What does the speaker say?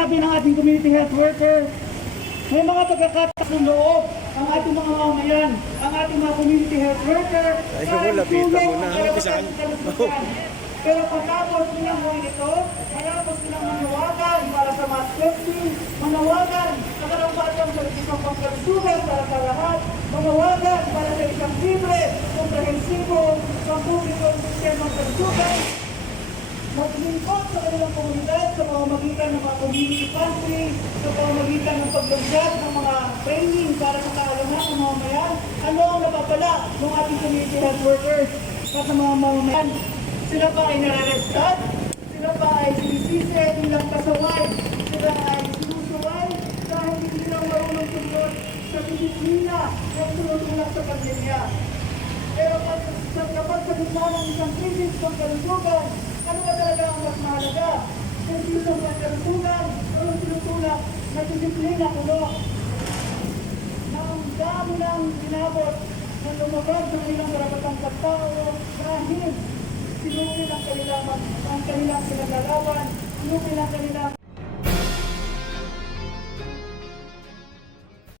sinabi ng ating community health worker, may mga pagkakataon sa loob ang ating mga mamamayan, ang ating mga community health worker, para itulong ang karapatan sa kalusugan. Pero pagkatapos nilang gawin ito, pagkatapos nilang manawagan para sa mass testing, manawagan sa karapatan sa isang pangkalusugan para sa lahat, manawagan para sa isang libre, komprehensibo, pampublikong sistema ng kalusugan, maglingkod sa kanilang komunidad sa pamamagitan ng mga community pantry, sa pamamagitan ng paglunggad ng mga training para sa kaalaman ng mamamayan. Ano ang napapala ng ating community health workers sa mga mamamayan? Sila pa ay nare-arrestan, sila pa ay sinisisi nilang pasaway, sila ay sinusuway dahil hindi silang marunong sunod sa disiplina na tinutulak sa pandemya. Pero kapag sa gitna ng isang krisis ng kalusugan, ano ba talaga ang mas mahalaga? Kung sino ang kalusugan o ang tinutulak na disiplina kuno na ang dami ng inabot na lumabag sa ilang karapatang pagtao dahil sinupil ang kanilang pinaglalaban, sinupil ang kanilang